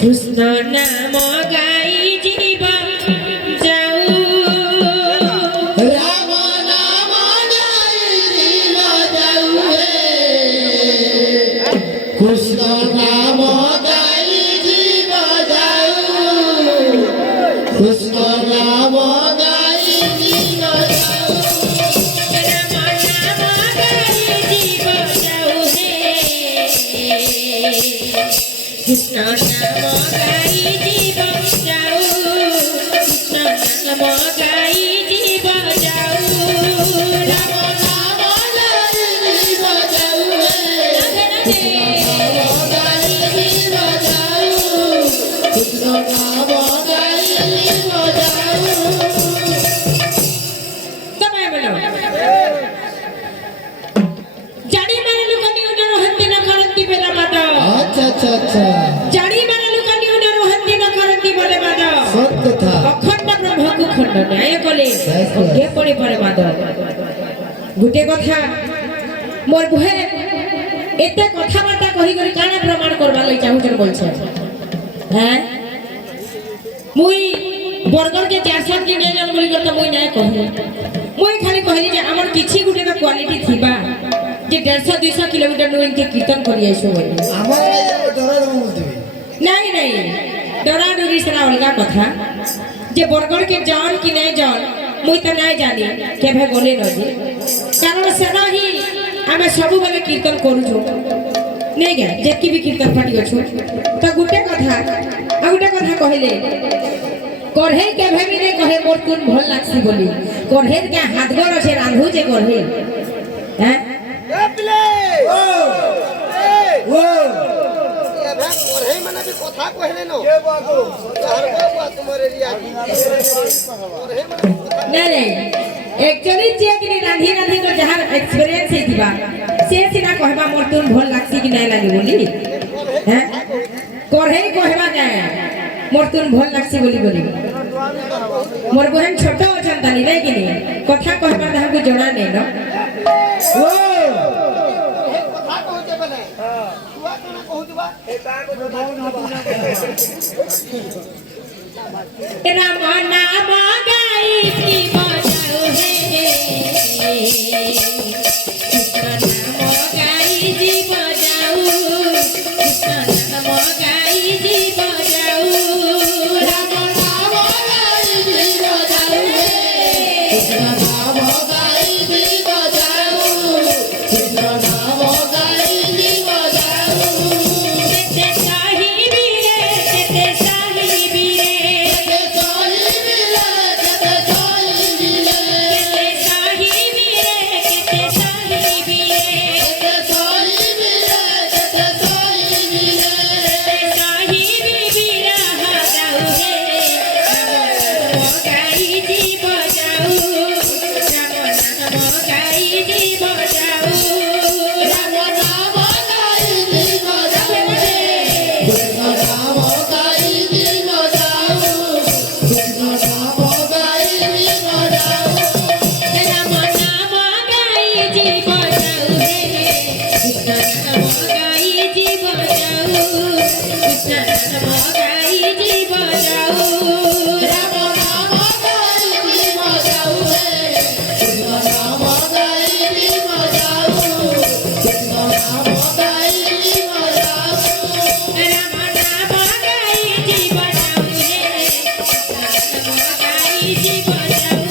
কৃষ্ণ নাম গাই জীব যাও রাম নাম গাই জীব যাও কৃষ্ণ নাম গাই জীব যাও কৃষ্ণ নাম গাই জীব যাও রাম নাম গাই জীব যাও হে কৃষ্ণ নাম গাই জীব যাও কৃষ্ণ নাম গাই জীব যাও রাম নাম গাই জীব যাও কৃষ্ণ নাম গাই জীব যাও তবে বলো জানি মানে লুকানি উনার হত্যে না করন্তি বেলা বাদ আচ্ছা আচ্ছা আচ্ছা জানি মানে লুকানি উনার হত্যে না করন্তি বলে বাদ সৎ কথা অখণ্ড ব্রহ্মକୁ খণ্ড ন্যায় কলে অঙ্গে পড়ে পড়ে বাদ গুটে কথা মোর বুহে এতে কথাবার্তা কহি করি কানে প্রমাণ করবা লই চাহুছন বলছে হ্যাঁ মুই বরগড় কে 400 কে নিয়ে যান বলি করতে মুই নাই কহি মুই খালি কহিলি যে আমার কিছু গুটে তো কোয়ালিটি থিবা যে 150 200 কিলোমিটার নুইন কে কীর্তন করি আইছো বলি আমার ডরা বলতে নাই নাই ডরাডরি সেটা অলগা কথা যে বরগড় কে যান কি নাই যান মুই তো নাই জানি কেভে গলে নজি কারণ সেটা হি আমি সবুবেলে কীর্তন করুছু নেই গে যেকি বি কীর্তন ফাটি গছু তো গুটে কথা আর গুটে কথা কহিলে করহে কেভে বি নাই কহে মোর কোন ভাল লাগছি বলি করহের কে হাতগড় আছে রাঁধু যে করহে হ্যাঁ ও কথা কহিলে ন তোমার এরিয়া नहीं नहीं एक्चुअली जे कि रांधी रांधी को जहां एक्सपीरियंस है दिबा से सिना कहबा मोर तुम भल लागसी कि नहीं लागी बोली हैं करहे कहबा जाय मोर तुम भल लागसी बोली बोली मोर बहन छोट अछन तानी नहीं कि नहीं कथा कहबा ताहा को जणा नहीं न ও কথা কହୁছে বেলে তুয়া কোন কহুতবা राम नाम गाई की बजाओ हे कृष्ण नाम गाई जी बजाओ कृष्ण नाम गाई जी बजाओ राम नाम गाई जी बजाओ কৃষ্ণ নাম গাই জীব যাও কৃষ্ণ নাম গাই জীব যাও ते साही बीरे ते साही बीरे কে সহি মিলে কে সহি মিলে ते साही बीरे ते साही बीरे কে সহি মিলে কে সহি মিলে साही बीबी रहा जाऊ हे नाम गाई जी बजाऊ नाम गाई जी बजाऊ রাম নাম গাই জীব যাও কৃষ্ণ নাম গাই জীব যাও কৃষ্ণ নাম গাই জীব যাও राम नाम गाई जी बजाऊ हे कृष्ण नाम गाई जी बजाऊ कृष्ण नाम गाई जी बजाऊ রাম নাম গাই জীব যাও কৃষ্ণ নাম গাই জীব যাও কৃষ্ণ নাম গাই জীব যাও राम नाम गाई जी बजाऊ हे कृष्ण नाम गाई जी बजाऊ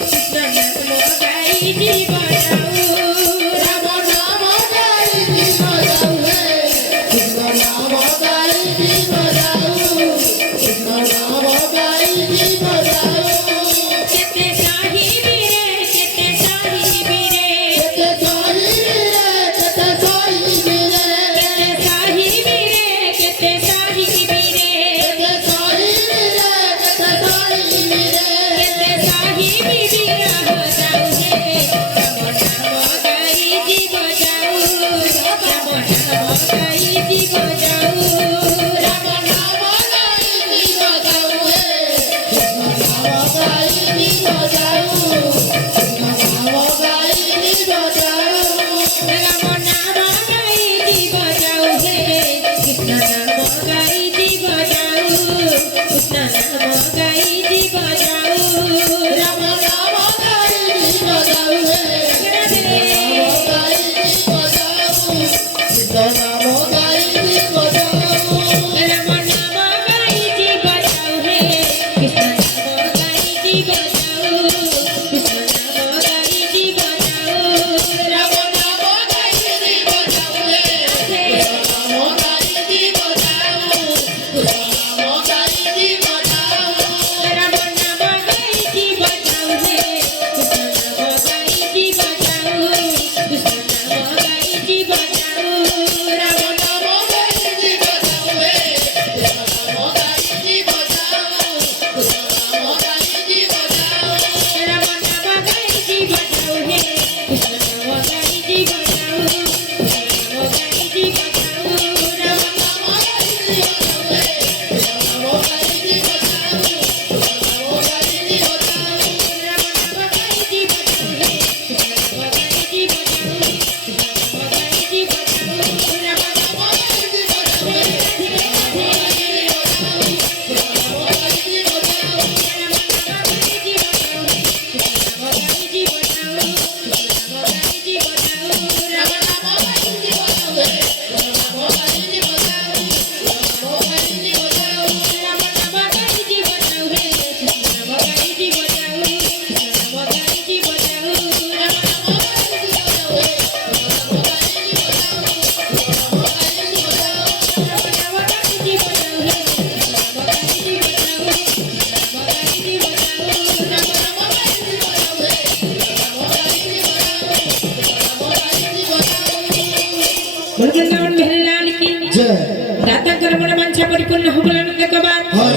कृष्ण नाम गाई जी बजाऊ রাম নাম গাই জীব যাও কৃষ্ণ নাম গাই জীব যাও কৃষ্ণ নাম গাই জীব যাও केते साही बीरे केते साही बीरे কে সহি মিলে কে সহি মিলে केते साही बीरे केते साही बीरे কে সহি মিলে কে সহি মিলে केते साही बीबी रह जाऊ हे राम नाम गाई जी बजाऊ राम नाम गाई जी बजाऊ রাম নাম গাই জীব যাও কৃষ্ণ নাম গাই জীব যাও কৃষ্ণ নাম গাই জীব যাও राम नाम गाई जी बजाऊ हे कृष्ण नाम गाई जी বৃন্দাবন বিহারী লাল কি जय দাতা করমণ বাঞ্ছা পরিপূর্ণ হবলান একবার हरि